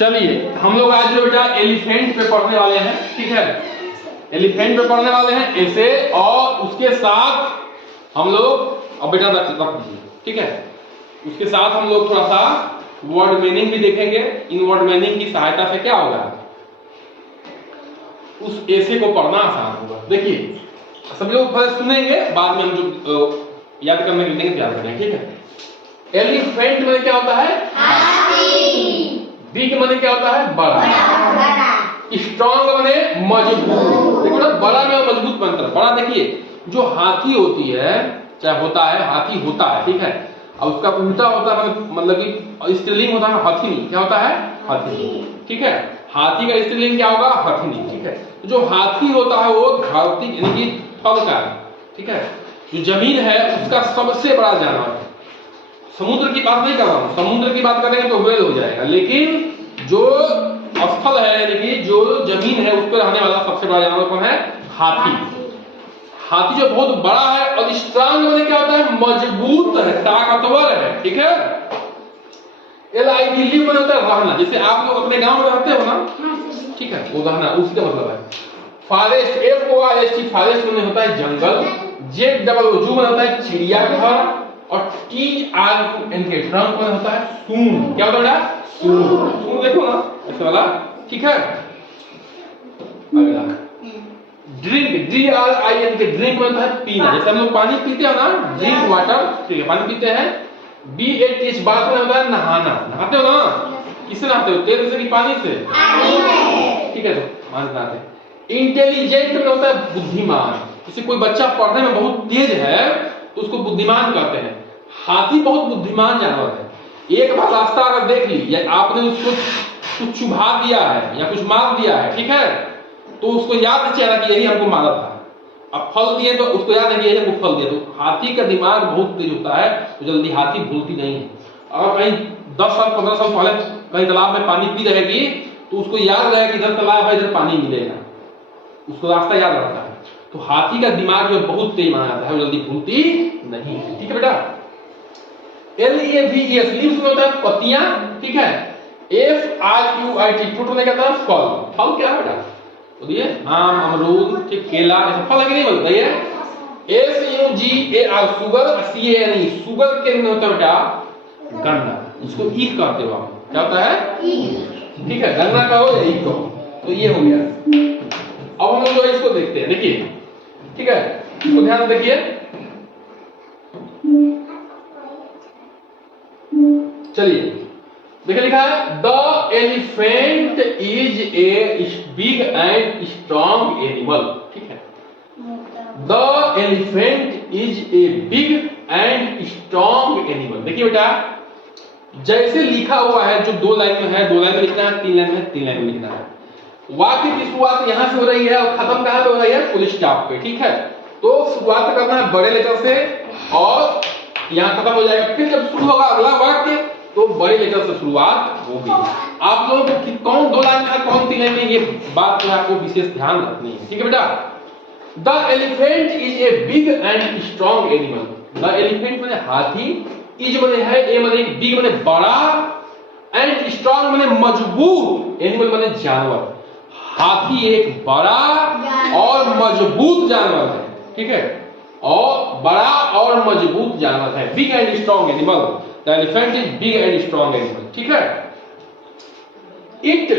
चलिए हम लोग आज जो बेटा एलिफेंट पे पढ़ने वाले हैं, ठीक है, एलिफेंट पे पढ़ने वाले हैं ऐसे, और उसके साथ हम लोग अब बेटा रख दीजिए, ठीक है, उसके साथ हम लोग थोड़ा सा वर्ड मीनिंग भी देखेंगे। इन वर्ड मीनिंग की सहायता से क्या होगा, उस ऐसे को पढ़ना आसान होगा। देखिए सब लोग पहले सुनेंगे, बाद में हम जो याद करने के लिए याद करेंगे, ठीक है। एलिफेंट में क्या होता है, हाथी। बिग माने क्या होता है, बड़ा। स्ट्रॉन्ग माने मजबूत। देखो ना, बड़ा में मजबूत बनता है। बड़ा देखिए, जो हाथी होती है, चाहे होता है, हाथी होता है, ठीक है, और उसका उल्टा होता है, मतलब कि स्त्रीलिंग होता है हथिनी। क्या होता है, हथिनी, ठीक है। हाथी का स्त्रीलिंग क्या होगा, हथिनी, ठीक है। जो हाथी होता है वो धरती यानी कि थल का, ठीक है, जो जमीन है उसका सबसे बड़ा जानवर है। समुद्र की बात नहीं कर रहा हूं, समुद्र की बात करेंगे तो व्हेल हो जाएगा, लेकिन जो स्थल है यानी कि जो जमीन है उस पर रहने वाला सबसे बड़ा जानवर कौन है, हाथी। हाथी जो बहुत बड़ा है, और स्ट्रांग माने क्या होता है, मजबूत है, ताकतवर है, ठीक है। LIV माने होता है रहना। जैसे आप लोग अपने गांव में रहते हो ना, ठीक है, वो रहना उसका मतलब है। फॉरेस्ट, FOREST, फॉरेस्ट माने होता है जंगल। ZOO माने होता है चिड़ियाघर। और TRUNK ट्रंक माने होता है सूंड। क्या होता है, सूंड। सूंड देखो ना ऐसे वाला, ठीक है। अगला ड्रिंक, DRINK, ड्रिंक माने है पीना। जैसे हम लोग पानी पीते हैं ना, ड्रिंक वाटर, ठीक है, पानी पीते हैं। BATH बात में होता है नहाना। नहाते हो ना, किससे नहाते हो, तेल से कि पानी से, ठीक है, तो पानी से नहाते हैं। इंटेलिजेंट में होता है बुद्धिमान। जैसे कोई बच्चा पढ़ने में बहुत तेज है तो उसको बुद्धिमान कहते हैं। हाथी बहुत बुद्धिमान जानवर है। एक बार रास्ता अगर देख ली, या आपने उसको कुछ चुभा दिया है या कुछ मार दिया है, ठीक है, तो उसको याद नहीं चेहरा कि यही हमको मारा था। अब फल दिए तो उसको याद है कि यही हमको फल दिया। तो हाथी का दिमाग बहुत तेज होता है, तो जल्दी हाथी भूलती नहीं है। अगर कहीं 10 साल 15 साल पहले कहीं तालाब में पानी पी रहेगी तो उसको याद रहेगा कि इधर तालाब है, इधर पानी मिलेगा, उसको रास्ता याद रहता है। तो हाथी का दिमाग जो बहुत तेज माना जाता है, वो जल्दी भूलती नहीं है, ठीक है बेटा। LEAVES लीव्स में होता है पत्तियां, ठीक है। FRUIT फ्रूट होने का था फल। फल क्या है बेटा, बोलिए, आम, अमरूद, ठीक, केला, ऐसे फल है कि नहीं बोलता ये। SUGAR शुगर, CANE शुगर के लिए होता है बेटा गन्ना। इसको ईख कहते हो आप, क्या होता है, ठीक है, गन्ना कहो या ईख कहो। तो ये हो गया। अब हम लोग जो इसको देखते हैं, देखिए, ठीक है, इसको ध्यान से देखिए। चलिए देखिए, लिखा है the elephant is a big and strong animal, ठीक है। The elephant is a big and strong animal. देखिए बेटा, जैसे लिखा हुआ है, जो 2 लाइन में है 2 लाइन में लिखना है, 3 लाइन में 3 लाइन में लिखना है। वाक्य की शुरुआत यहां से हो रही है और खत्म कहां पे हो रही है, फुल स्टॉप पे, ठीक है। तो शुरुआत करना है बड़े लेटर से और यहां खत्म हो जाएगा। फिर जब शुरू होगा अगला वाक्य तो बड़े लेटर से शुरुआत होगी। आप लोगों को कौन 2 लाइन में है, कौन 3 लाइन में, ये बात में आपको विशेष ध्यान रखनी है, ठीक है बेटा। The elephant is a big and strong animal. The elephant माने हाथी, इज माने है, ए माने बिग माने बड़ा, एंड स्ट्रॉन्ग माने मजबूत, एनिमल माने जानवर। हाथी एक बड़ा और मजबूत जानवर है, ठीक है, और बड़ा और मजबूत जानवर है। Big and strong animal, the elephant is big and strong animal, ठीक है। इट,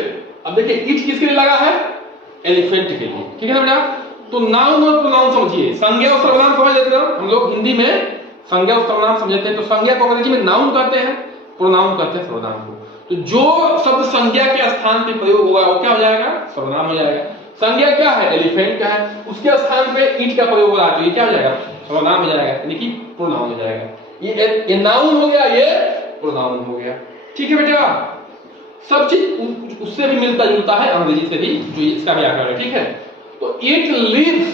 अब देखिए इट किसके लिए लगा है, एलिफेंट के लिए, ठीक है ना बेटा। तो नाउन और प्रोनाउन समझिए। संज्ञा और सर्वनाम समझ लेते हैं हम लोग हिंदी में, संज्ञा और सर्वनाम समझते हैं। तो संज्ञा को अंग्रेजी में नाउन कहते हैं, प्रोनाउन कहते हैं सर्वनाम को। तो जो शब्द संज्ञा के स्थान पे प्रयोग होगा वो क्या हो जाएगा, सर्वनाम हो जाएगा। संज्ञा क्या है, एलिफेंट का है, उसके स्थान पे ईट का प्रयोग हो रहा है तो ये क्या हो जाएगा, सर्वनाम हो जाएगा, यानी कि प्रोनाउन हो जाएगा। ये नाउन हो गया, ये प्रोनाउन हो गया, ठीक है बेटा। सब चीज उससे भी मिलता जुलता है, अंग्रेजी से भी, जो इसका व्याकरण है, ठीक है। तो it lives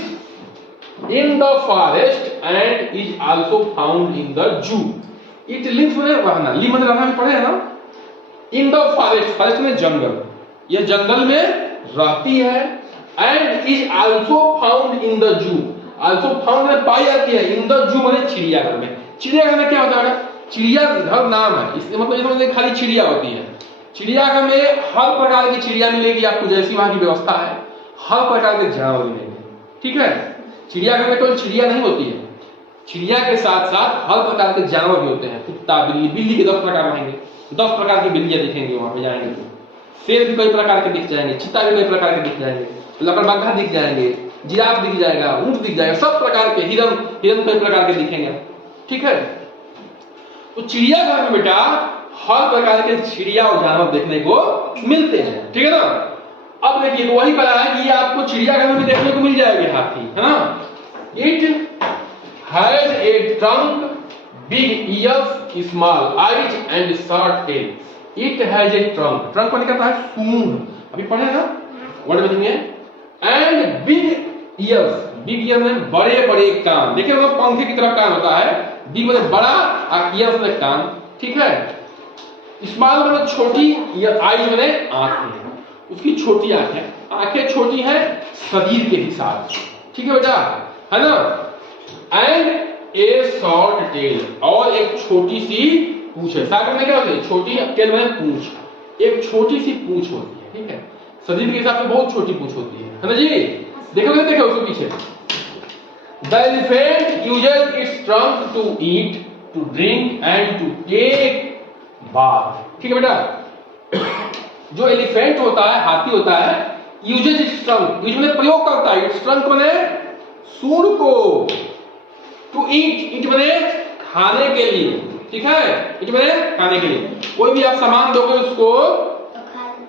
in the forest and is also found in the zoo. It lives में रहना, लिव में रहना भी पढ़े है ना। इन द फॉरेस्ट, फॉरेस्ट में जंगल, यह जंगल में रहती है। And is also found in the जू, आल्सो फाउंड में पाई जाती है, इन द जू माने चिड़ियाघर में। चिड़ियाघर में क्या होता है, चिड़ियाघर नाम है, इससे मतलब खाली चिड़िया होती है। चिड़ियाघर में हर प्रकार की चिड़िया मिलेगी आपको, जैसी वहां की व्यवस्था है, हर प्रकार के जानवर मिलेंगे, ठीक है। चिड़ियाघर में तो चिड़िया नहीं होती है, चिड़िया के साथ साथ हर प्रकार के जानवर भी होते हैं। कुत्ता, बिल्ली, बिल्ली के 10 प्रकार रहेंगे, 10 प्रकार की बिल्लियां दिखेंगे वहां पे जाएंगे तो। शेर भी कई प्रकार के दिख जाएंगे, चीता भी कई प्रकार के दिख जाएंगे, लकड़बग्घा दिख जाएंगे, जिराफ दिख जाएगा, ऊंट दिख जाएगा, सब प्रकार के, हिरन कई प्रकार के दिखेंगे, ठीक है। तो चिड़ियाघर में बेटा हर प्रकार के चिड़िया और जानवर देखने को मिलते हैं, ठीक है ना। अब देखिए वही कहा है कि ये आपको चिड़ियाघर में भी देखने को मिल जाएगी हाथी, है ना। It has a trunk, big years, small eyes and short tail. It has a trunk, trunk का मतलब है सूंड, अभी पढ़े ना वर्ड में देंगे। And big years, big year में बड़े बड़े कान, देखिए मतलब पंखे की तरह कान होता है, बिग मतलब बड़ा और ईयर्स मतलब कान, ठीक है। स्मॉल मतलब छोटी, आईज मतलब आंखें, उसकी छोटी आंखें, आंखें छोटी हैं शरीर के हिसाब से, ठीक है बेटा, है ना। एंड ए शॉर्ट टेल, और एक छोटी सी पूंछ है। सागर में क्या होती है, छोटी टेल में पूंछ, एक छोटी सी पूंछ होती है, ठीक है। शरीर के हिसाब से बहुत छोटी पूंछ होती है ना जी। देखोगे देखो उसके पीछे, the elephant uses its trunk to eat, to drink and to take bath, ठीक है बेटा। जो एलिफेंट होता है, हाथी होता है, यूजेस इट्स ट्रंक, यूज में प्रयोग करता है, इट्स ट्रंक माने सूंड को, टू ईट, ईट माने खाने के लिए, ठीक है, ईट माने खाने के लिए। कोई भी आप सामान दोगे उसको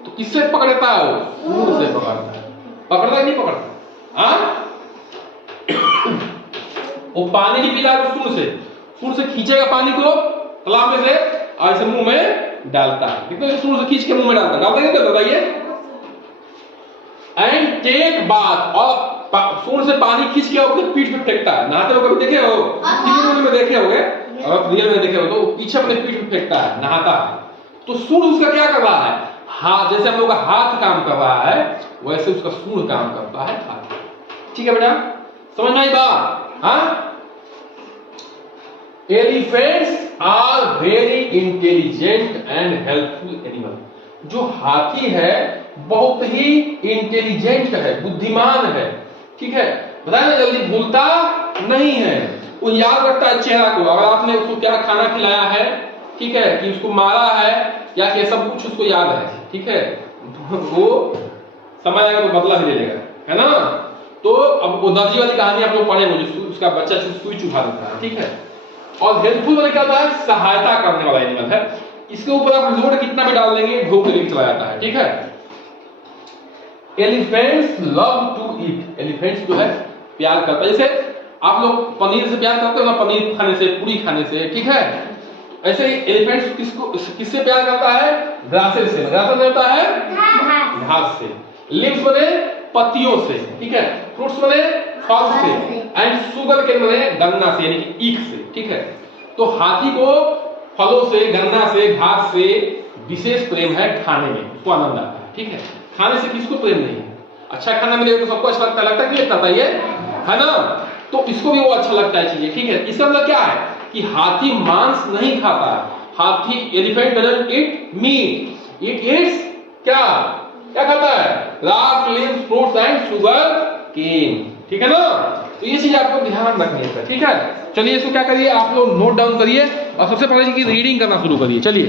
तो किससे पकड़ता है, वो सूंड से पकड़ता है, पकड़ता है नहीं पकड़ता, हाँ। वो पानी नहीं पीता है सूंड से खींचेगा पानी को तालाब में से और इसे मुंह में डालता है, कितने सूंड से खींच के मुंह में डालता है, डालता है बताइए। एंड टेक बाथ, और सूंड से पानी खींच के अपने पीठ पे फेंकता है। नहाते हो कभी देखे हो, टीवी में देखे होंगे, और रियल में देखे हो तो पीछे अपने पीठ पे फेंकता है, नहाता है। तो सूंड उसका क्या कर रहा है, हाथ, जैसे हम लोग का हाथ काम कर रहा है वैसे उसका सूंड काम करता है, हाथ, ठीक है बेटा, समझ में आई बात, हाँ। Elephants are very intelligent and helpful animal. जो हाथी है बहुत ही इंटेलिजेंट है, बुद्धिमान है, ठीक है, बताया ना, जल्दी भूलता नहीं है, वो याद रखता है चेहरा को। अगर आपने उसको क्या खाना खिलाया है, ठीक है, कि उसको मारा है या कि सब कुछ उसको याद है, ठीक है, वो समय आएगा तो बदला भी ले लेगा, है ना। तो अब वो दर्जी वाली कहानी आप लोग पढ़ेंगे, जो उसका बच्चा सुई चुभा देता है, ठीक है। और हेल्पफुल वाला क्या होता है, सहायता करने वाला एनिमल है। इसके ऊपर आप लोड कितना भी डाल देंगे ढोक लेके चला जाता है, ठीक है। Elephants love to eat, elephants जो है प्यार करता है, जैसे आप लोग पनीर से प्यार करते हो ना, पनीर खाने से, पूरी खाने से, ठीक है। ऐसे ही एलिफेंट्स किससे प्यार करता है, ग्रासेस से, ग्रासेस होता है घास से, लीव्स बने पत्तियों से, ठीक है, फ्रूट्स बने फल से, एंड शुगर के बने गन्ना से, यानी कि ईख से, ठीक है। तो हाथी को फलों से, गन्ना से, घास से विशेष प्रेम है, खाने में उसको आनंद आता है, ठीक है। खाने से किसको प्रेम नहीं है, अच्छा खाना मिलेगा तो सबको अच्छा लगता है कि लगता है, ये है ना। तो इसको भी वो अच्छा लगता है चीजें, ठीक है। इसका मतलब क्या है कि हाथी मांस नहीं खाता है, हाथी, elephant doesn't eat meat, it eats क्या क्या खाता है, grass, leaves, fruits and sugar cane, ठीक है ना। तो ये चीज आपको ध्यान रखनी है, ठीक है। चलिए इसको क्या करिए, आप लोग नोट डाउन करिए और सबसे पहले की रीडिंग करना शुरू करिए, चलिए।